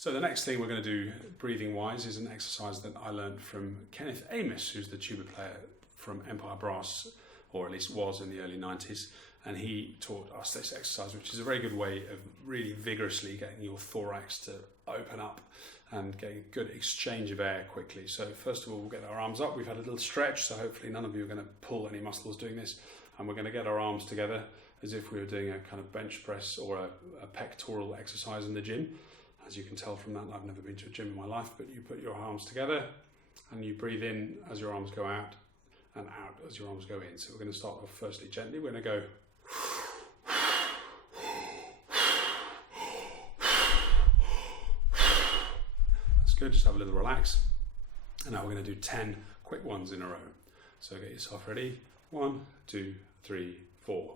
So the next thing we're going to do breathing wise is an exercise that I learned from Kenneth Amos, who's the tuba player from Empire Brass, or at least was in the early 90s, and he taught us this exercise, which is a very good way of really vigorously getting your thorax to open up and getting a good exchange of air quickly. So first of all, we'll get our arms up. We've had a little stretch, so hopefully none of you are going to pull any muscles doing this, and we're going to get our arms together as if we were doing a kind of bench press or a pectoral exercise in the gym. As you can tell from that, I've never been to a gym in my life, but you put your arms together and you breathe in as your arms go out and out as your arms go in. So we're going to start off firstly gently. We're going to go that's good, just have a little relax. And now we're going to do 10 quick ones in a row. So get yourself ready. 1, 2, 3, 4.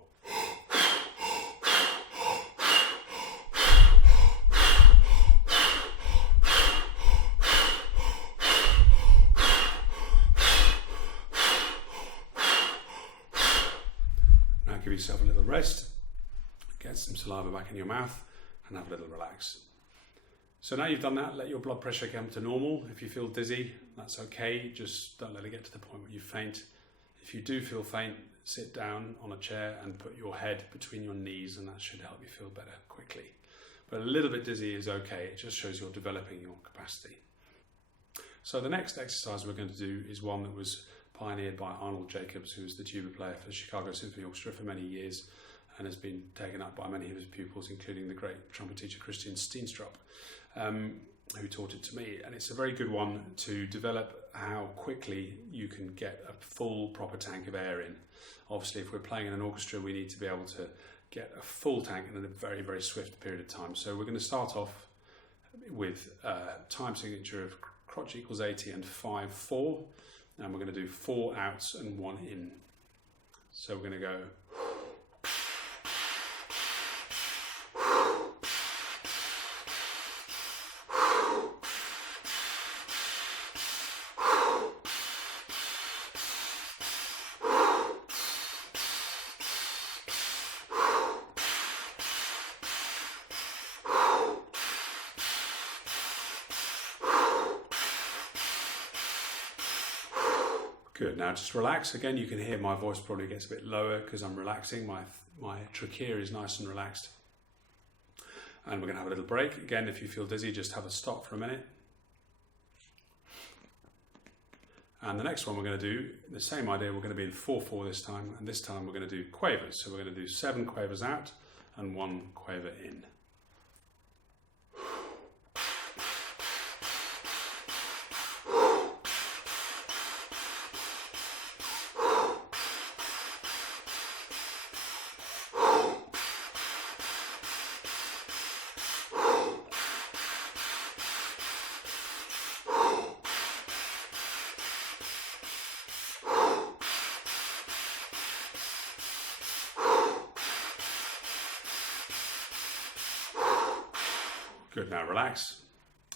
Give yourself a little rest, get some saliva back in your mouth and have a little relax. So now you've done that, let your blood pressure come to normal. If you feel dizzy, that's okay, just don't let it get to the point where you faint. If you do feel faint, sit down on a chair and put your head between your knees, and that should help you feel better quickly. But a little bit dizzy is okay, it just shows you're developing your capacity. So the next exercise we're going to do is one that was pioneered by Arnold Jacobs, who was the tuba player for the Chicago Symphony Orchestra for many years and has been taken up by many of his pupils, including the great trumpet teacher Kristian Steenstrup, who taught it to me. And it's a very good one to develop how quickly you can get a full proper tank of air in. Obviously, if we're playing in an orchestra, we need to be able to get a full tank in a very, very swift period of time. So we're going to start off with time signature of crotch equals 80 and 5-4. And we're going to do 4 outs and 1 in. So we're going to go. Good, now just relax. Again, you can hear my voice probably gets a bit lower because I'm relaxing. My trachea is nice and relaxed. And we're going to have a little break. Again, if you feel dizzy, just have a stop for a minute. And the next one we're going to do, the same idea, we're going to be in 4-4 this time, and this time we're going to do quavers. So we're going to do 7 quavers out and 1 quaver in. Good, now relax,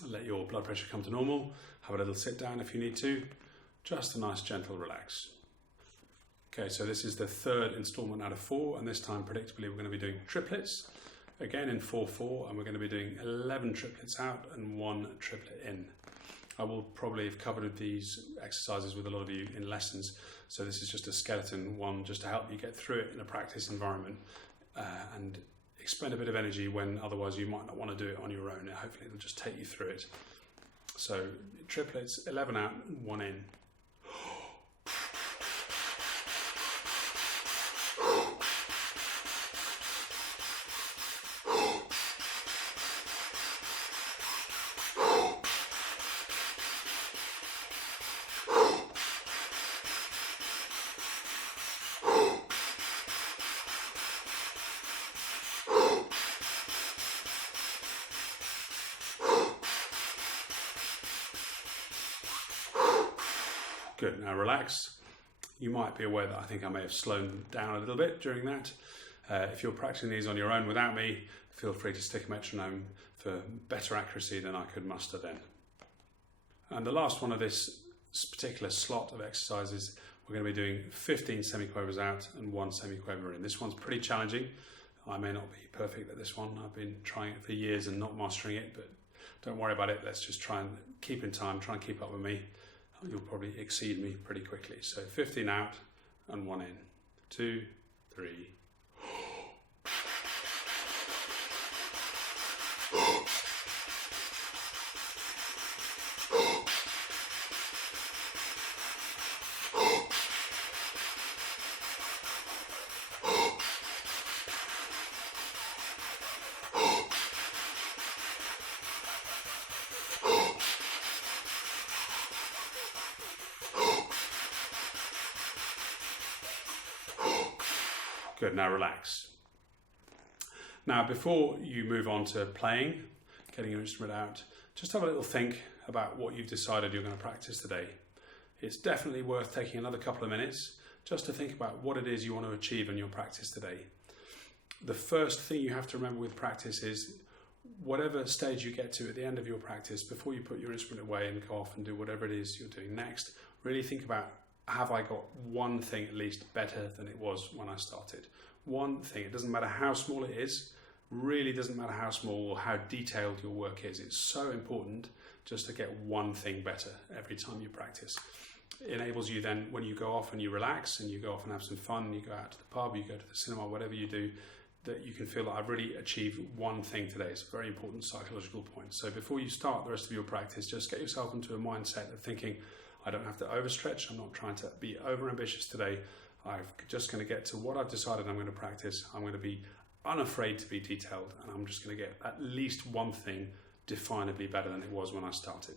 let your blood pressure come to normal, have a little sit down if you need to, just a nice gentle relax. Okay, so this is the third installment out of 4, and this time predictably we're going to be doing triplets, again in 4-4, and we're going to be doing 11 triplets out and 1 triplet in. I will probably have covered these exercises with a lot of you in lessons, so this is just a skeleton one just to help you get through it in a practice environment and expend a bit of energy when otherwise you might not want to do it on your own. Hopefully it'll just take you through it. So triplets, 11 out, 1 in. Good, now relax. You might be aware that I think I may have slowed down a little bit during that. If you're practicing these on your own without me, feel free to stick a metronome for better accuracy than I could muster then. And the last one of this particular slot of exercises, we're going to be doing 15 semiquavers out and 1 semiquaver in. This one's pretty challenging. I may not be perfect at this one. I've been trying it for years and not mastering it, but Don't worry about it. Let's just try and keep in time, try and keep up with me. You'll probably exceed me pretty quickly. So 15 out and 1 in. 2, 3. Good, now relax. Now, before you move on to playing, getting your instrument out, just have a little think about what you've decided you're going to practice today. It's definitely worth taking another couple of minutes just to think about what it is you want to achieve in your practice today. The first thing you have to remember with practice is whatever stage you get to at the end of your practice, before you put your instrument away and go off and do whatever it is you're doing next, really think about, have I got one thing at least better than it was when I started? One thing. It doesn't matter how small it is, really doesn't matter how small or how detailed your work is. It's so important just to get one thing better every time you practice. It enables you then, when you go off and you relax and you go off and have some fun, you go out to the pub, you go to the cinema, whatever you do, that you can feel that I've really achieved one thing today. It's a very important psychological point. So before you start the rest of your practice, just get yourself into a mindset of thinking, I don't have to overstretch. I'm not trying to be overambitious today. I'm just going to get to what I've decided I'm going to practice. I'm going to be unafraid to be detailed, and I'm just going to get at least one thing definably better than it was when I started.